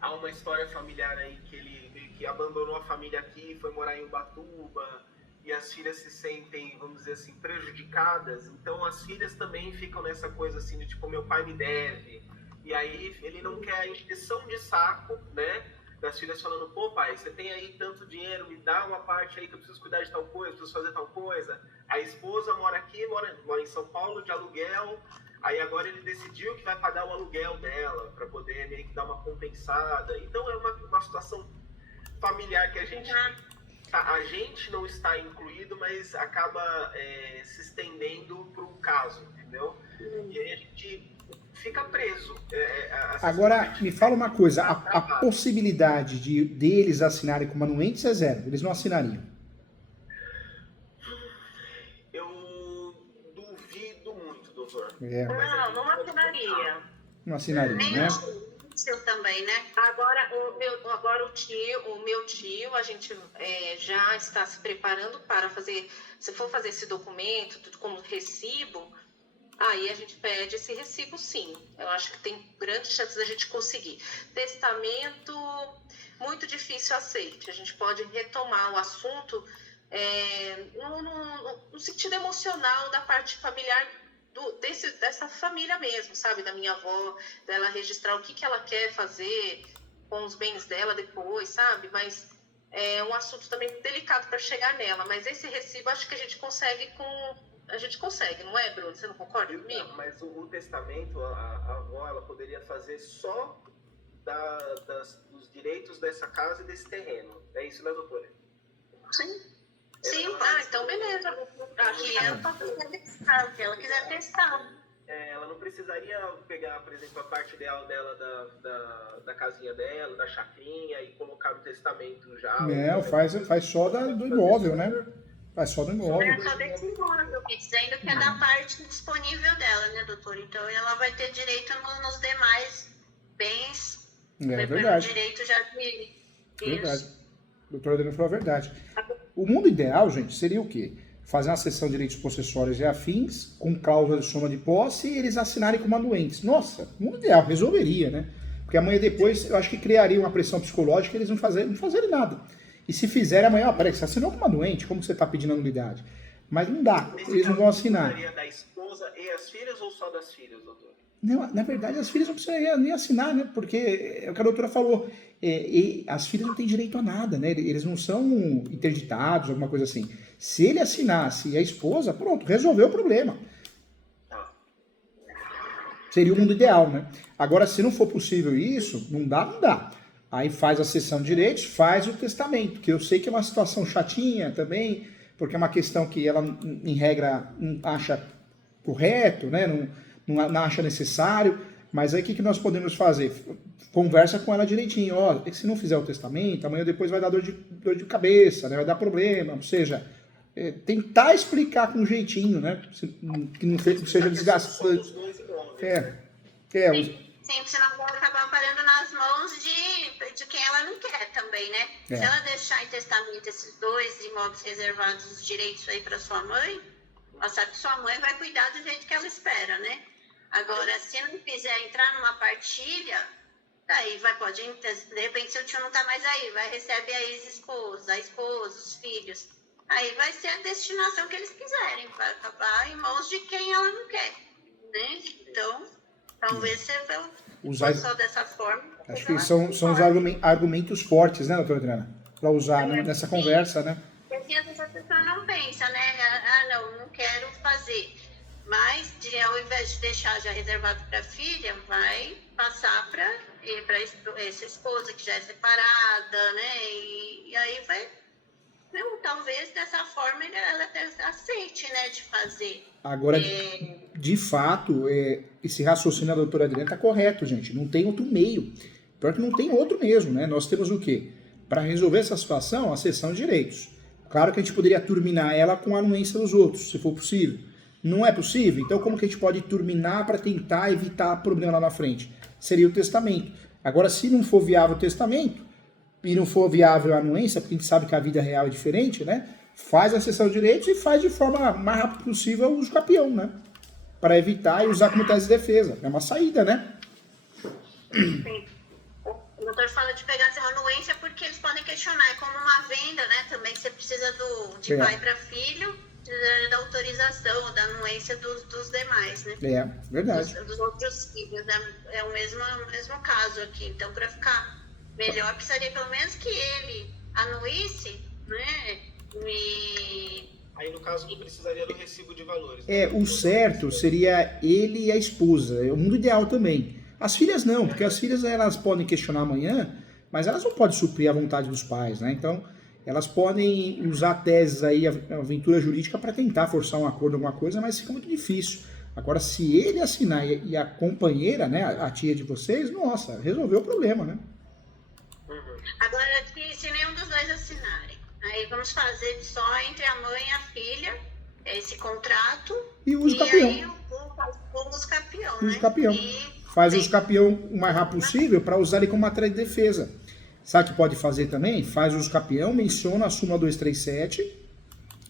há uma história familiar aí que ele meio que abandonou a família aqui, foi morar em Ubatuba, e as filhas se sentem, vamos dizer assim, prejudicadas, então as filhas também ficam nessa coisa assim, de tipo, meu pai me deve, e aí ele não quer a encheção de saco, né, das filhas falando, pô pai, você tem aí tanto dinheiro, me dá uma parte aí que eu preciso cuidar de tal coisa, preciso fazer tal coisa. A esposa mora aqui, mora em São Paulo de aluguel, aí agora ele decidiu que vai pagar o aluguel dela, para poder meio que dar uma compensada. Então é uma situação familiar que a gente não está incluído, mas acaba se estendendo para um caso, entendeu? E aí a gente fica preso. Agora, me fala uma coisa, a possibilidade deles assinarem como anuentes é zero, eles não assinariam? Eu duvido muito, doutor. Não assinaria. Não assinariam, né? Seu também, né? Agora o meu tio, a gente já está se preparando para fazer, se for fazer esse documento, tudo como recibo, aí a gente pede esse recibo sim. Eu acho que tem grandes chances da gente conseguir. Testamento, muito difícil aceite. A gente pode retomar o assunto no sentido emocional da parte familiar dessa família mesmo, sabe? Da minha avó, dela registrar o que ela quer fazer com os bens dela depois, sabe? Mas é um assunto também delicado para chegar nela. Mas esse recibo acho que a gente consegue não é, Bruno? Você não concorda comigo? Não, mas o testamento, a avó, ela poderia fazer só dos direitos dessa casa e desse terreno. É isso, né, doutora? Sim. Então beleza. Aqui ela pode testar, o que ela quiser testar. Ela não precisaria pegar, por exemplo, a parte ideal dela da casinha dela, da chacrinha e colocar no testamento já. Não, faz só do imóvel, né? Faz só do imóvel. Só desse imóvel, dizendo que é da parte disponível dela, né, doutor? Então ela vai ter direito nos demais bens. É verdade. Direito já de... Verdade. O doutor Adriano falou a verdade. O mundo ideal, gente, seria o quê? Fazer uma cessão de direitos possessórios e afins, com cláusula de soma de posse, e eles assinarem como anuentes. Nossa, o mundo ideal, resolveria, né? Porque amanhã depois, eu acho que criaria uma pressão psicológica e eles não fazerem nada. E se fizerem amanhã, peraí, você assinou como anuente, como você está pedindo a nulidade? Mas não dá, eles não vão assinar. Seria da esposa e as filhas ou só das filhas, doutor? Não, na verdade, as filhas não precisariam nem assinar, né? Porque é o que a doutora falou. As filhas não têm direito a nada, né? Eles não são interditados, alguma coisa assim. Se ele assinasse e a esposa, pronto, resolveu o problema. Seria o mundo ideal, né? Agora, se não for possível isso, não dá. Aí faz a cessão de direitos, faz o testamento, que eu sei que é uma situação chatinha também, porque é uma questão que ela, em regra, não acha correto, né? Não acha necessário, mas aí o que nós podemos fazer? Conversa com ela direitinho, ó, se não fizer o testamento, amanhã depois vai dar dor de cabeça, né? Vai dar problema, ou seja, tentar explicar com jeitinho, né? Que não seja desgastante. Sim, senão vai acabar parando nas mãos de quem ela não quer também, né? Se ela deixar em testamento esses 2 imóveis reservados, os direitos aí para sua mãe, ela sabe que sua mãe vai cuidar do jeito que ela espera, né? Agora, se não quiser entrar numa partilha, aí pode, de repente seu tio não tá mais aí, vai receber a ex-esposa, a esposa, os filhos. Aí vai ser a destinação que eles quiserem, vai acabar em mãos de quem ela não quer, né? Então, talvez você só dessa forma. Acho que são os argumentos fortes, né, doutora Adriana? Para usar nessa conversa, né? Porque às vezes a pessoa não pensa, né? Não quero fazer. Mas, ao invés de deixar já reservado para a filha, vai passar para essa esposa que já é separada, né? E aí vai... talvez dessa forma ela até aceite, né, de fazer. Agora, de fato, esse raciocínio da doutora Adriana está correto, gente. Não tem outro meio. Pior que não tem outro mesmo, né? Nós temos o quê? Para resolver essa situação, a cessão de direitos. Claro que a gente poderia turminar ela com a anuência dos outros, se for possível. Não é possível? Então como que a gente pode turminar para tentar evitar problema lá na frente? Seria o testamento. Agora, se não for viável o testamento, e não for viável a anuência, porque a gente sabe que a vida real é diferente, né? Faz a cessão de direitos e faz de forma mais rápida possível o uso capião, né? Para evitar e usar como tese de defesa. É uma saída, né? Sim. O doutor fala de pegar essa anuência porque eles podem questionar. É como uma venda, né? Também que você precisa de pai para filho, da autorização, da anuência dos demais, né? Verdade. Dos outros filhos, né? É o mesmo caso aqui. Então, para ficar melhor, precisaria pelo menos que ele anuísse, né? Aí, no caso, não precisaria do recibo de valores. O certo seria ele e a esposa. É o mundo ideal também. As filhas não, porque as filhas elas podem questionar amanhã, mas elas não podem suprir a vontade dos pais, né? Então, elas podem usar teses aí, aventura jurídica, para tentar forçar um acordo, alguma coisa, mas fica muito difícil. Agora, se ele assinar e a companheira, né, a tia de vocês, nossa, resolveu o problema, né? Agora, se nenhum dos dois assinarem, aí vamos fazer só entre a mãe e a filha esse contrato e uso capião. Aí o uso capião, uso né? capião. Faz o uso capião o mais rápido possível para usar ele como matéria de defesa. Sabe o que pode fazer também? Faz o uso capião, menciona a súmula 237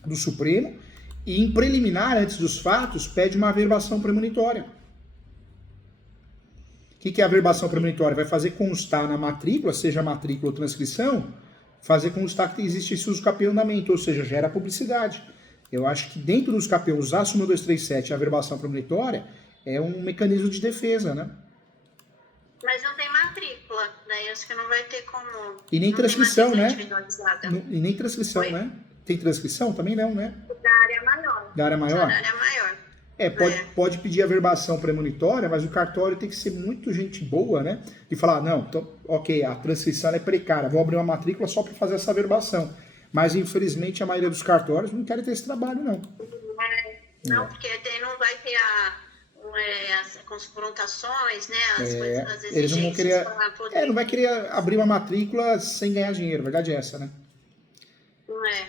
do Supremo e em preliminar, antes dos fatos, pede uma averbação premonitória. O que é a averbação premonitória? Vai fazer constar na matrícula, seja matrícula ou transcrição, fazer constar que existe esse uso capião em andamento, ou seja, gera publicidade. Eu acho que dentro dos capião, usar a súmula 237 e a averbação premonitória é um mecanismo de defesa, né? Mas não tem matrícula, daí acho que não vai ter como... E nem transcrição, né? E nem transcrição, né? Tem transcrição? Também não, né? Da área maior. Da área maior? Da área maior. Pode pedir a averbação premonitória, mas o cartório tem que ser muito gente boa, né? De falar, não, então, ok, a transcrição é precária, vou abrir uma matrícula só para fazer essa averbação. Mas, infelizmente, a maioria dos cartórios não querem ter esse trabalho, não. Não, porque não vai ter as confrontações, né? As eles não vão querer. Não vai querer abrir uma matrícula sem ganhar dinheiro, a verdade é essa, né? Não é.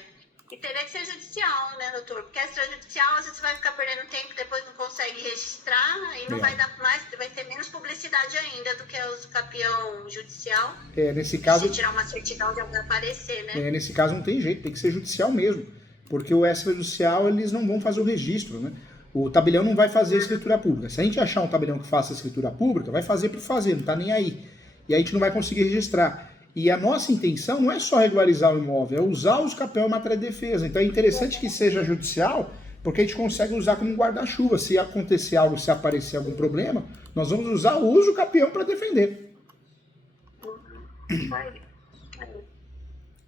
E teria que ser judicial, né, doutor? Porque a extrajudicial, às vezes você vai ficar perdendo tempo, depois não consegue registrar, aí não vai dar mais, vai ter menos publicidade ainda do que o capião judicial. Nesse caso. Se tirar uma certidão já vai aparecer, né? Nesse caso não tem jeito, tem que ser judicial mesmo. Porque o extrajudicial, eles não vão fazer o registro, né? O tabelião não vai fazer a escritura pública. Se a gente achar um tabelião que faça a escritura pública, vai fazer por fazer, não tá nem aí. E a gente não vai conseguir registrar. E a nossa intenção não é só regularizar o imóvel, é usar os capião em matéria de defesa. Então é interessante que seja judicial, porque a gente consegue usar como um guarda-chuva. Se acontecer algo, se aparecer algum problema, nós vamos usar o uso capião para defender.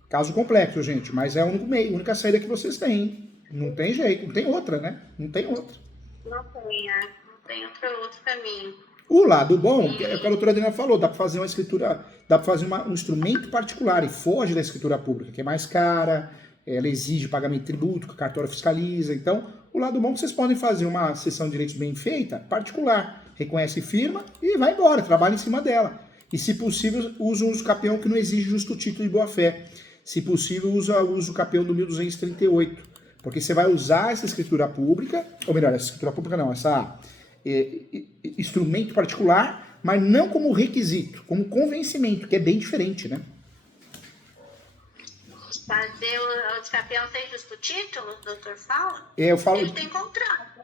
Caso complexo, gente, mas é o único meio, a única saída que vocês têm. Hein? Não tem jeito, não tem outra, né? Não tem outra. Não tem outro caminho. O lado bom, que a doutora Adriana falou, dá para fazer uma escritura, dá para fazer um instrumento particular e foge da escritura pública, que é mais cara, ela exige pagamento de tributo, que o cartório fiscaliza. Então, o lado bom é que vocês podem fazer uma cessão de direitos bem feita, particular, reconhece firma e vai embora, trabalha em cima dela. E, se possível, usa um uso capião que não exige justo título e boa-fé. Se possível, usa o uso capião do 1238, porque você vai usar essa escritura pública, ou melhor, essa escritura pública não, essa instrumento particular, mas não como requisito, como convencimento, que é bem diferente, né? Fazer o descapião sem justo título, o doutor fala? Eu falo, Ele tem contrato.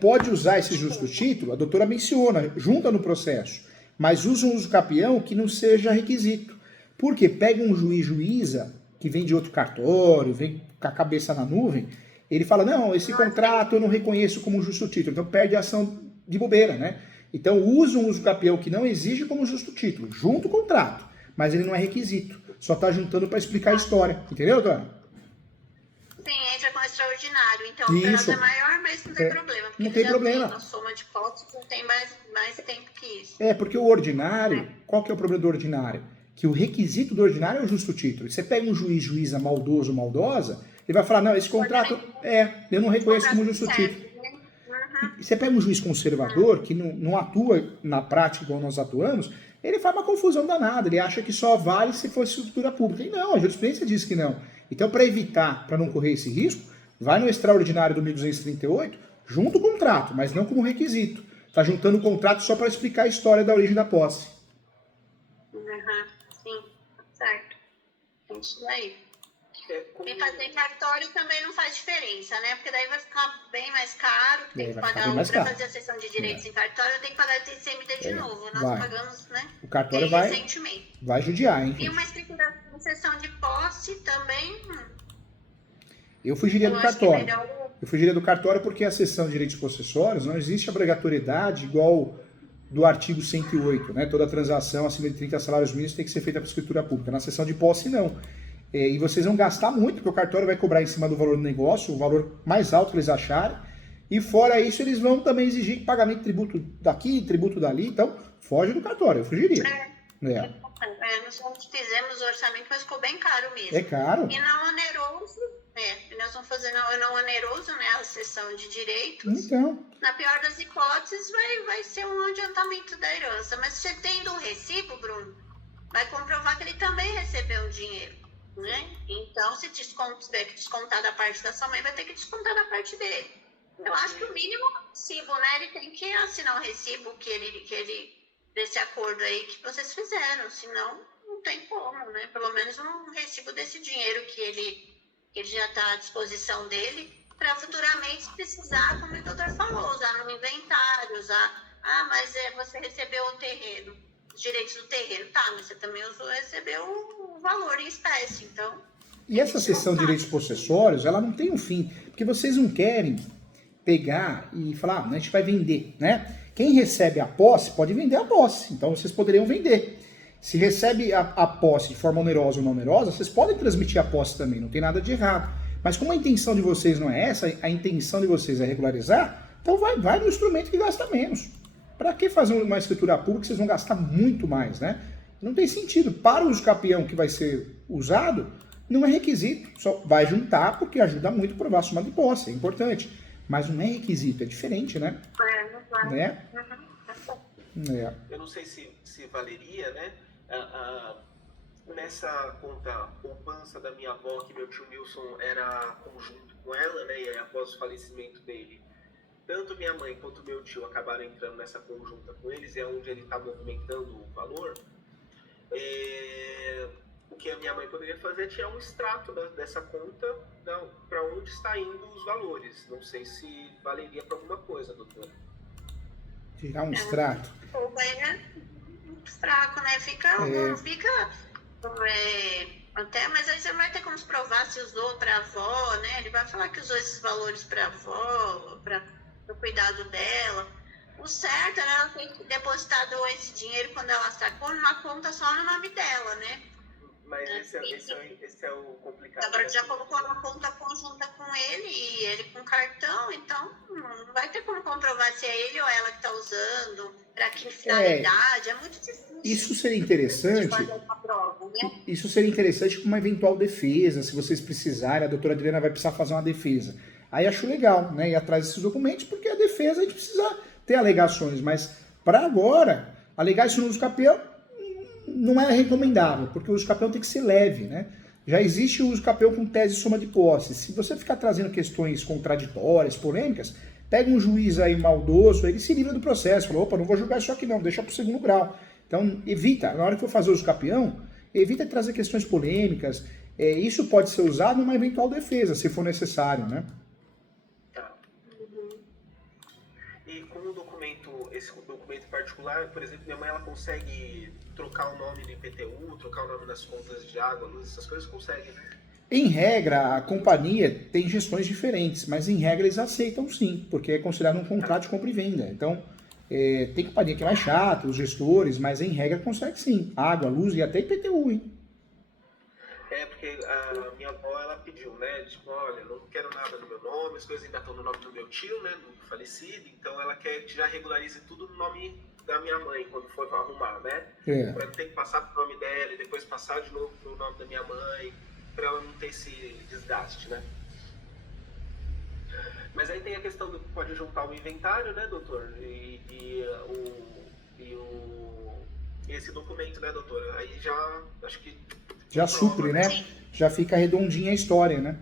pode usar esse justo título, a doutora menciona, junta no processo, mas usa um uso capião que não seja requisito. Por quê? Pega um juíza, que vem de outro cartório, vem com a cabeça na nuvem, ele fala, não, esse contrato eu não reconheço como justo título, então perde a ação de bobeira, né? Então usa um uso capião que não exige como justo título, junto o contrato, mas ele não é requisito, só está juntando para explicar a história, entendeu, doutora? Sim, entra com extraordinário. Então, o prazo é maior, mas não tem problema. Porque não tem problema. A soma de potes não tem mais tempo que isso. Porque o ordinário, qual que é o problema do ordinário? Que o requisito do ordinário é o justo título. E você pega um juíza maldoso, maldosa, ele vai falar, não, esse contrato, eu não reconheço como justo título. E você pega um juiz conservador, que não atua na prática igual nós atuamos, ele faz uma confusão danada, ele acha que só vale se for estrutura pública. E não, a jurisprudência diz que não. Então, para evitar, para não correr esse risco, vai no extraordinário do 1238, junto o contrato, mas não como requisito. Está juntando o contrato só para explicar a história da origem da posse. Sim, certo. Isso daí. E fazer em cartório também não faz diferença, né? Porque daí vai ficar bem mais caro, tem que pagar para fazer a cessão de direitos em cartório, tem que pagar o TCMD de novo. Nós pagamos, né? O cartório recentemente. Vai judiar, hein? E uma escritura de cessão de posse também. Eu fugiria do cartório. Eu fugiria do cartório porque a cessão de direitos possessórios não existe obrigatoriedade igual do artigo 108, né? Toda transação acima de 30 salários mínimos tem que ser feita por escritura pública. Na cessão de posse, não. E vocês vão gastar muito, porque o cartório vai cobrar em cima do valor do negócio, o valor mais alto que eles acharem, e fora isso eles vão também exigir pagamento de tributo daqui, tributo dali, então foge do cartório, eu fugiria. Nós fizemos o orçamento, mas ficou bem caro mesmo. É caro. E não oneroso, nós vamos fazer não oneroso, né, a cessão de direitos. Então. Na pior das hipóteses, vai ser um adiantamento da herança, mas você tendo um recibo, Bruno, vai comprovar que ele também recebeu o dinheiro. Né? Então, se tiver que descontar da parte da sua mãe, vai ter que descontar da parte dele. Eu acho que o mínimo é o recibo, né? Ele tem que assinar o recibo desse acordo aí que vocês fizeram, senão não tem como, né? Pelo menos um recibo desse dinheiro que ele já está à disposição dele, para futuramente, se precisar, como o doutor falou, usar no inventário, mas você recebeu o terreno, os direitos do terreno, tá, mas você também recebeu o valor em espécie, então... E essa cessão de direitos possessórios, ela não tem um fim, porque vocês não querem pegar e falar, a gente vai vender, né? Quem recebe a posse pode vender a posse, então vocês poderiam vender. Se recebe a posse de forma onerosa ou não onerosa, vocês podem transmitir a posse também, não tem nada de errado. Mas como a intenção de vocês não é essa, a intenção de vocês é regularizar, então vai no instrumento que gasta menos. Para que fazer uma escritura pública que vocês vão gastar muito mais, né? Não tem sentido. Para o uso capião que vai ser usado, não é requisito. Só vai juntar porque ajuda muito a provar a soma de posse, é importante. Mas não é requisito, é diferente, né? Né? Eu não sei se valeria, né? Nessa conta poupança da minha avó, que meu tio Nilson era conjunto com ela, né? E aí, após o falecimento dele, tanto minha mãe quanto meu tio acabaram entrando nessa conjunta com eles, é onde ele está movimentando o valor. O que a minha mãe poderia fazer é tirar um extrato dessa conta para onde está indo os valores. Não sei se valeria para alguma coisa, doutora. Tirar um extrato. É muito fraco, né? Mas aí você vai ter como provar se usou para a avó, né? Ele vai falar que usou esses valores para a avó, para o cuidado dela. O certo era ela ter depositado esse dinheiro quando ela sacou numa conta só no nome dela, né? Mas esse é o complicado. Agora já colocou uma conta conjunta com ele e ele com cartão, então não vai ter como comprovar se é ele ou ela que está usando, para que finalidade, é muito difícil. Isso seria interessante. né? Isso seria interessante para uma eventual defesa, se vocês precisarem, a doutora Adriana vai precisar fazer uma defesa. Aí acho legal, né, ir atrás desses documentos, porque a defesa a gente precisa ter alegações, mas para agora, alegar isso no uso capião não é recomendável, porque o uso capião tem que ser leve, né? Já existe o uso capião com tese de soma de posse. Se você ficar trazendo questões contraditórias, polêmicas, pega um juiz aí maldoso, ele se livra do processo, fala, opa, não vou julgar isso aqui não, deixa para o segundo grau. Então, evita, na hora que for fazer o uso capião, evita trazer questões polêmicas. Isso pode ser usado numa eventual defesa, se for necessário, né? Tá. E com o documento, esse documento particular, por exemplo, minha mãe ela consegue trocar o nome do IPTU, trocar o nome das contas de água, luz, essas coisas consegue, né? Em regra, a companhia tem gestões diferentes, mas em regra eles aceitam sim, porque é considerado um contrato de compra e venda. Então, tem companhia que é mais chata, os gestores, mas em regra consegue sim. Água, luz e até IPTU, hein? Porque a minha avó, ela pediu, né, tipo, olha, não quero nada no meu nome, as coisas ainda estão no nome do meu tio, né, do falecido, então ela quer que já regularize tudo no nome da minha mãe, quando for arrumar, né? Pra não ter que passar pro nome dela e depois passar de novo pro nome da minha mãe, para ela não ter esse desgaste, né? Mas aí tem a questão do que pode juntar o inventário, né, doutor? E esse documento, né, doutora? Aí já, acho que... Já supre, né? Já fica redondinha a história, né?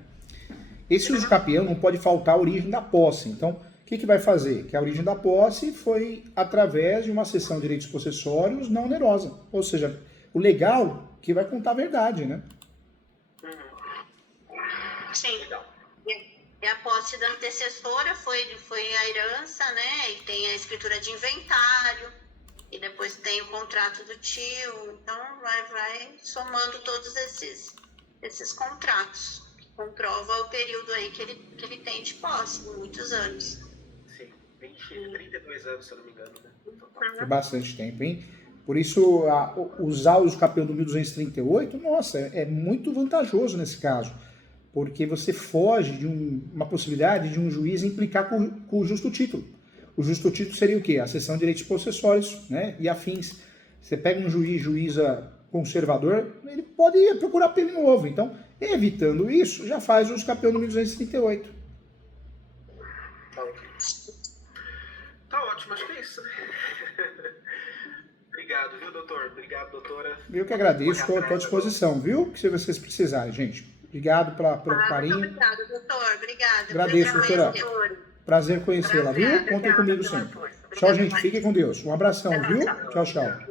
Esse uso capião não pode faltar a origem da posse. Então, o que vai fazer? Que a origem da posse foi através de uma cessão de direitos possessórios não onerosa. Ou seja, o legal que vai contar a verdade, né? Sim. E a posse da antecessora foi a herança, né? E tem a escritura de inventário, e depois tem o contrato do tio. Então vai somando todos esses contratos, que comprova o período aí que ele tem de posse, muitos anos. Sim, 32 anos, se eu não me engano, né? É bastante tempo, hein? Por isso, usar o uso capião do 1238, nossa, é muito vantajoso nesse caso. Porque você foge de uma possibilidade de um juiz implicar com o justo título. O justo título seria o quê? A cessão de direitos possessórios, né, e afins. Você pega um juíza conservador, ele pode procurar pelo novo. Então, evitando isso, já faz o uso capião do 1238. Tá ótimo, acho que é isso, né? Obrigado, viu, doutor? Obrigado, doutora. Eu que agradeço, estou à disposição, viu? Se vocês precisarem, gente. Obrigado pelo carinho. Muito obrigada, doutor. Obrigada. Agradeço, doutora. Prazer conhecê-la, viu? Contem comigo sempre. Tchau, gente. Fiquem com Deus. Um abração, viu? Tchau, tchau.